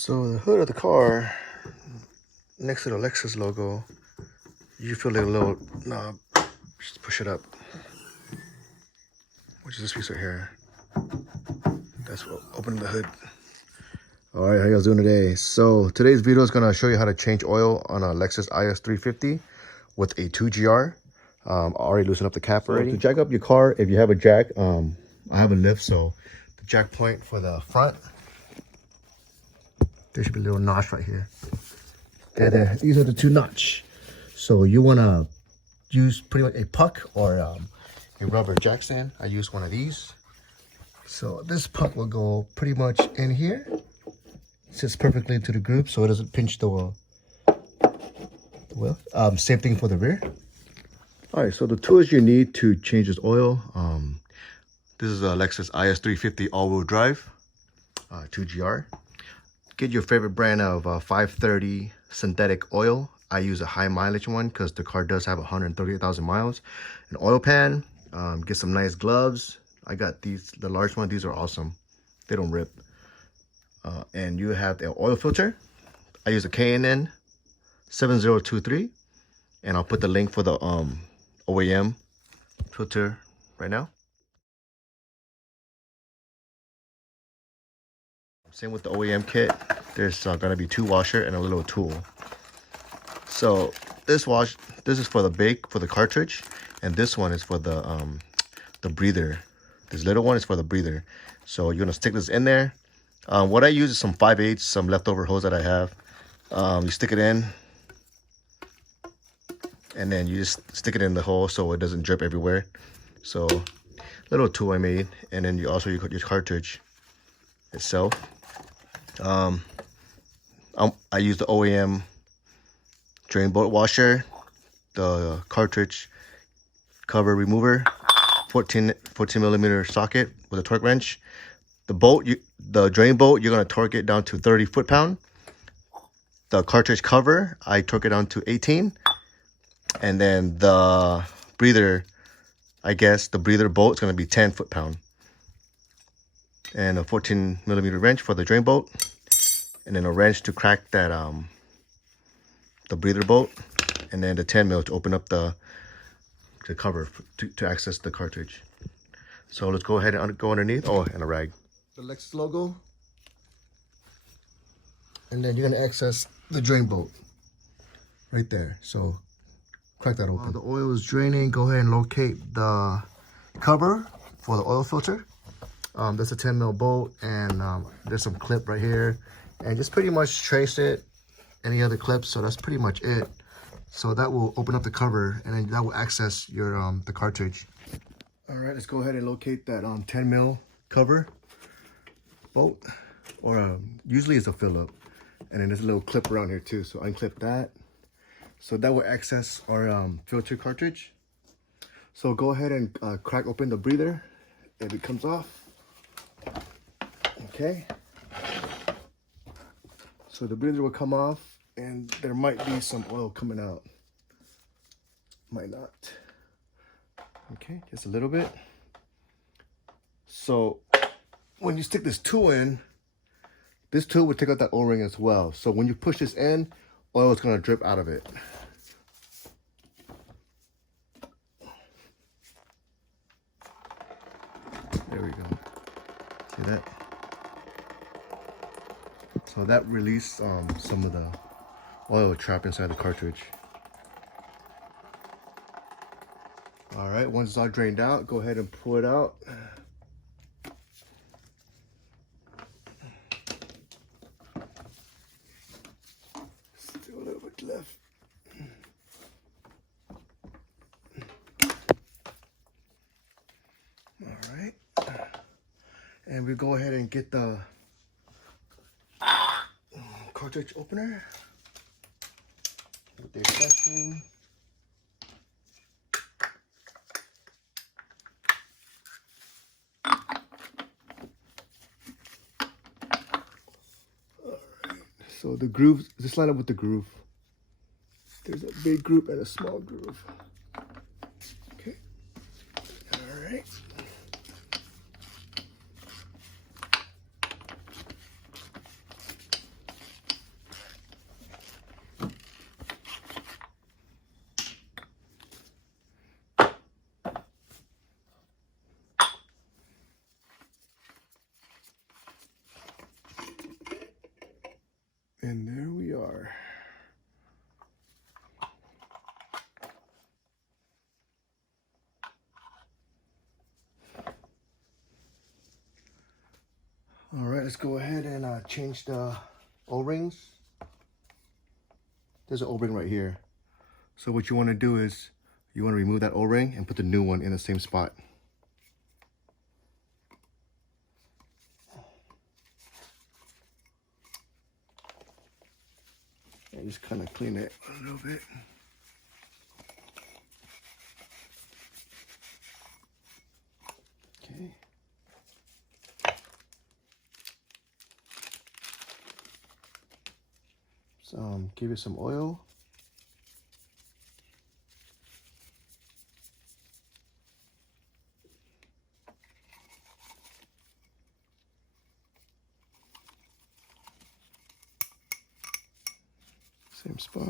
So the hood of the car, next to the Lexus logo, you feel like a little knob. Just push it up, which is this piece right here. That's what opening the hood. All right, how you guys doing today? So today's video is gonna show you how to change oil on a Lexus IS350 with a 2GR. I already loosened up the cap already. To jack up your car, if you have a jack, I have a lift, so the jack point for the front, there should be a little notch right here. There. These are the two notch. So you wanna use pretty much a puck or a rubber jack stand. I use one of these. So this puck will go pretty much in here. Sits perfectly into the groove so it doesn't pinch the wheel. Same thing for the rear. All right, so the tools you need to change this oil. This is a Lexus IS350 all-wheel drive, 2GR. Get your favorite brand of 530 synthetic oil. I use a high mileage one because the car does have 138,000 miles. An oil pan, get some nice gloves. I got these, the large one. These are awesome. They don't rip. And you have the oil filter. I use a K&N 7023, and I'll put the link for the OEM filter right now. Same with the OEM kit. There's gonna be two washer and a little tool. So this is for the cartridge, and this one is for the breather. This little one is for the breather. So you're gonna stick this in there. What I use is some 5/8, some leftover hose that I have. You stick it in, and then you just stick it in the hole so it doesn't drip everywhere. So little tool I made, and then you also your cartridge itself. I use the OEM drain bolt washer, the cartridge cover remover, 14 millimeter socket with a torque wrench. The drain bolt, you're gonna torque it down to 30 foot-pound. The cartridge cover, I torque it down to 18. And then the breather, I guess the breather bolt is gonna be 10 foot-pound. And a 14 millimeter wrench for the drain bolt. And then a wrench to crack that the breather bolt. And then the 10 mil to open up the cover to access the cartridge. So let's go ahead and go underneath. Oh, and a rag. The Lexus logo. And then you're gonna access the drain bolt right there. So crack that open. While the oil is draining, go ahead and locate the cover for the oil filter. That's a 10 mil bolt, and there's some clip right here, and just pretty much trace it. Any other clips, so that's pretty much it. So that will open up the cover, and then that will access your the cartridge. All right, let's go ahead and locate that 10 mil cover bolt, or usually it's a Philip, and then there's a little clip around here too, so unclip that. So that will access our filter cartridge. So go ahead and crack open the breather if it comes off. Okay. So the breather will come off, and there might be some oil coming out. Might not. Okay, just a little bit. So when you stick this tool in, this tool will take out that O-ring as well. So when you push this in, oil is gonna drip out of it. There we go. See that? So that released some of the oil trapped inside the cartridge. All right, once it's all drained out, go ahead and pull it out. Still a little bit left. All right. And we go ahead and get the cartridge opener with the accessory. Alright, so the groove, just line up with the groove. There's a big groove and a small groove. Okay. Alright. All right, let's go ahead and change the O-rings. There's an O-ring right here. So what you want to do is you want to remove that O-ring and put the new one in the same spot. And just kind of clean it a little bit. Okay. Give it some oil. Same spot.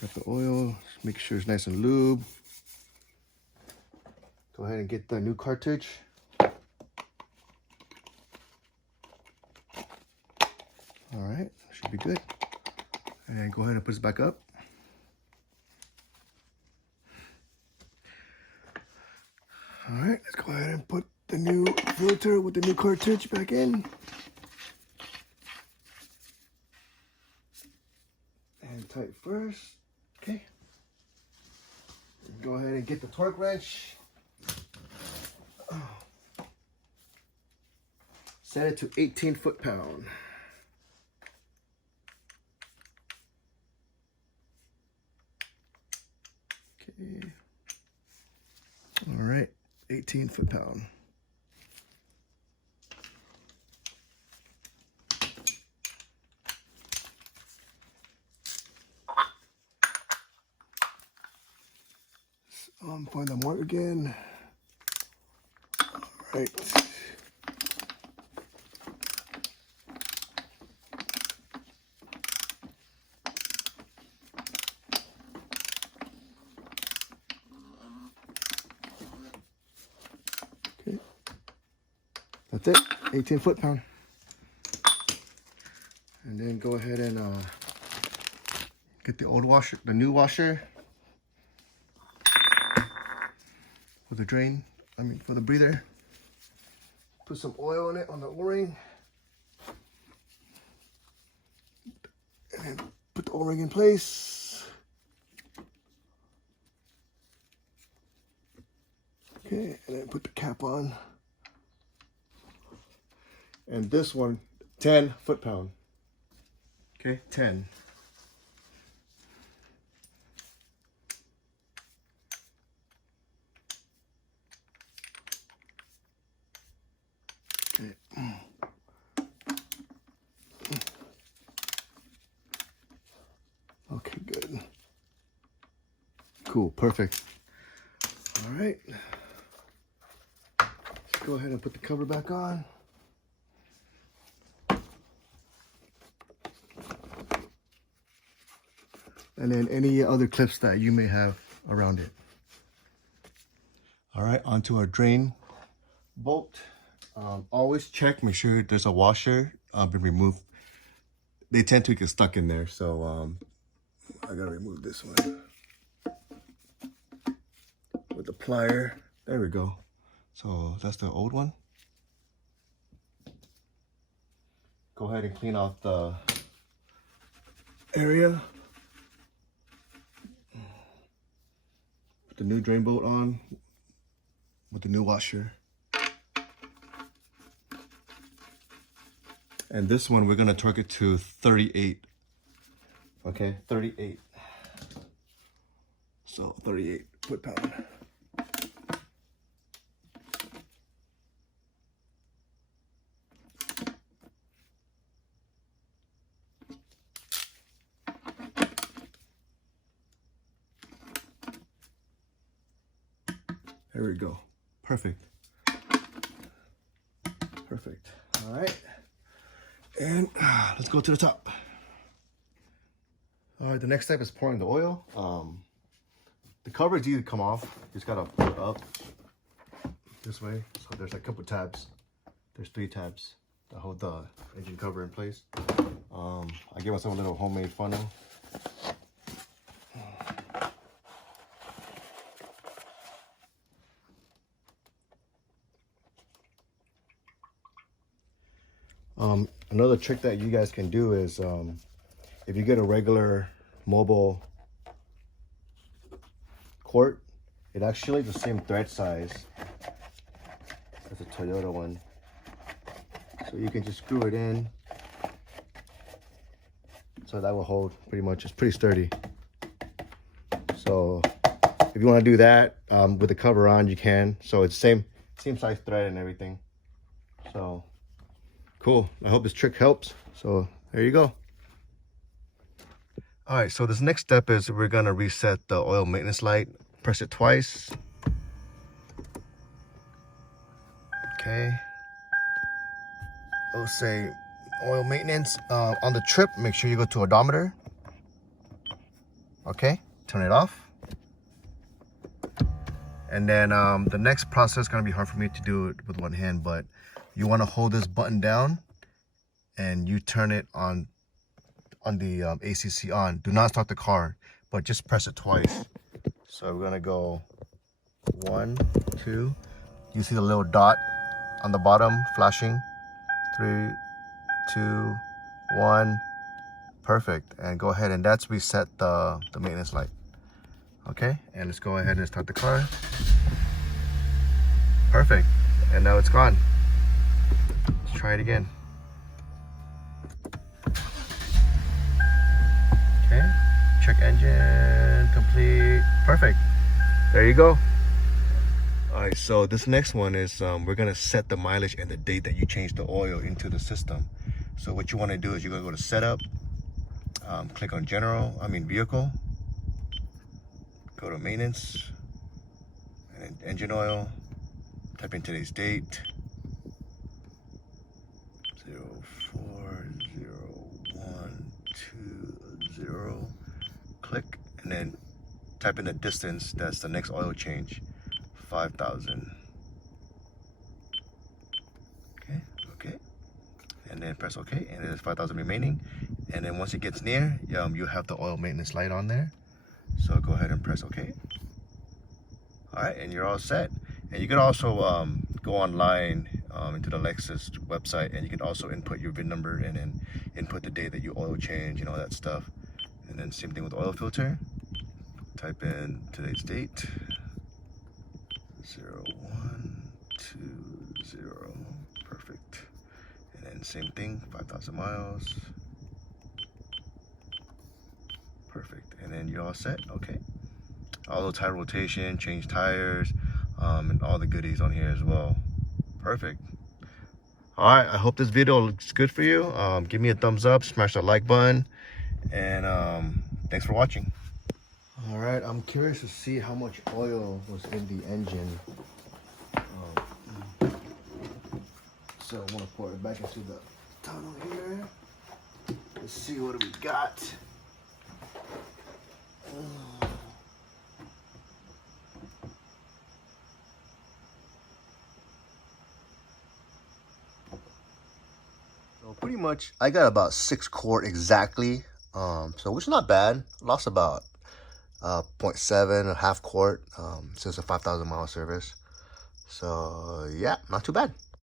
Got the oil. Make sure it's nice and lube. Go ahead and get the new cartridge. All right, should be good. And go ahead and put this back up. All right, let's go ahead and put the new filter with the new cartridge back in. And tight first. Okay. Go ahead and get the torque wrench. Set it to 18 foot-pound. Okay. All right, 18 foot-pound. Find the mark again. All right. Okay. That's it. 18 foot-pound. And then go ahead and get the old washer, the new washer. For the drain, for the breather. Put some oil in it on the O-ring. And then put the O-ring in place. Okay, and then put the cap on. And this one, 10 foot-pound. Okay, 10. Okay, good. Cool, perfect. All right. Let's go ahead and put the cover back on. And then any other clips that you may have around it. All right, onto our drain bolt. Always check, make sure there's a washer been removed. They tend to get stuck in there, so I gotta remove this one with the plier. There we go. So that's the old one. Go ahead and clean out the area. Put the new drain bolt on with the new washer. And this one, we're gonna torque it to 38. Okay, 38. So 38 foot-pound. There we go. Perfect. Perfect. All right. And let's go to the top. All right, the next step is pouring the oil. The cover is easy to come off. You just gotta pull it up this way. So there's a couple tabs. There's 3 tabs that hold the engine cover in place. I gave myself a little homemade funnel. Another trick that you guys can do is if you get a regular Mobil quart, it's actually the same thread size as a Toyota one. So you can just screw it in. So that will hold pretty much. It's pretty sturdy. So if you want to do that with the cover on, you can. So it's same size thread and everything. So cool. I hope this trick helps. So there you go. All right, so this next step is we're gonna reset the oil maintenance light. Press it twice. Okay. It'll say oil maintenance. On the trip, make sure you go to odometer. Okay, turn it off. And then the next process is gonna be hard for me to do it with one hand, but you wanna hold this button down and you turn it on the ACC on. Do not start the car, but just press it twice. So we're gonna go 1, 2. You see the little dot on the bottom flashing. 3, 2, 1. Perfect. And go ahead and that's reset the maintenance light. Okay, and let's go ahead and start the car. Perfect. And now it's gone. Let's try it again. Okay, check engine complete. Perfect. There you go. All right, so this next one is we're gonna set the mileage and the date that you changed the oil into the system. So what you want to do is you're gonna go to setup, click on vehicle, go to maintenance, and then engine oil, type in today's date, 040120, click, and then type in the distance. That's the next oil change, 5,000. Okay, and then press OK, and there's 5,000 remaining. And then once it gets near, you have the oil maintenance light on there. So go ahead and press OK. All right, and you're all set. And you can also go online into the Lexus website, and you can also input your VIN number and then input the day that you oil change and all that stuff. And then same thing with the oil filter. Type in today's date, 0120. Perfect. And then same thing, 5,000 miles. Perfect. And then you're all set. Okay. Auto tire rotation, change tires, and all the goodies on here as well. Perfect. All right, I hope this video looks good for you. Give me a thumbs up, smash that like button, and thanks for watching. All right, I'm curious to see how much oil was in the engine. So I want to pour it back into the tunnel here. Let's see what we got. So pretty much I got about 6 quart exactly, so which is not bad. Lost about 0.7, a half quart, since a 5,000 mile service. So yeah, not too bad.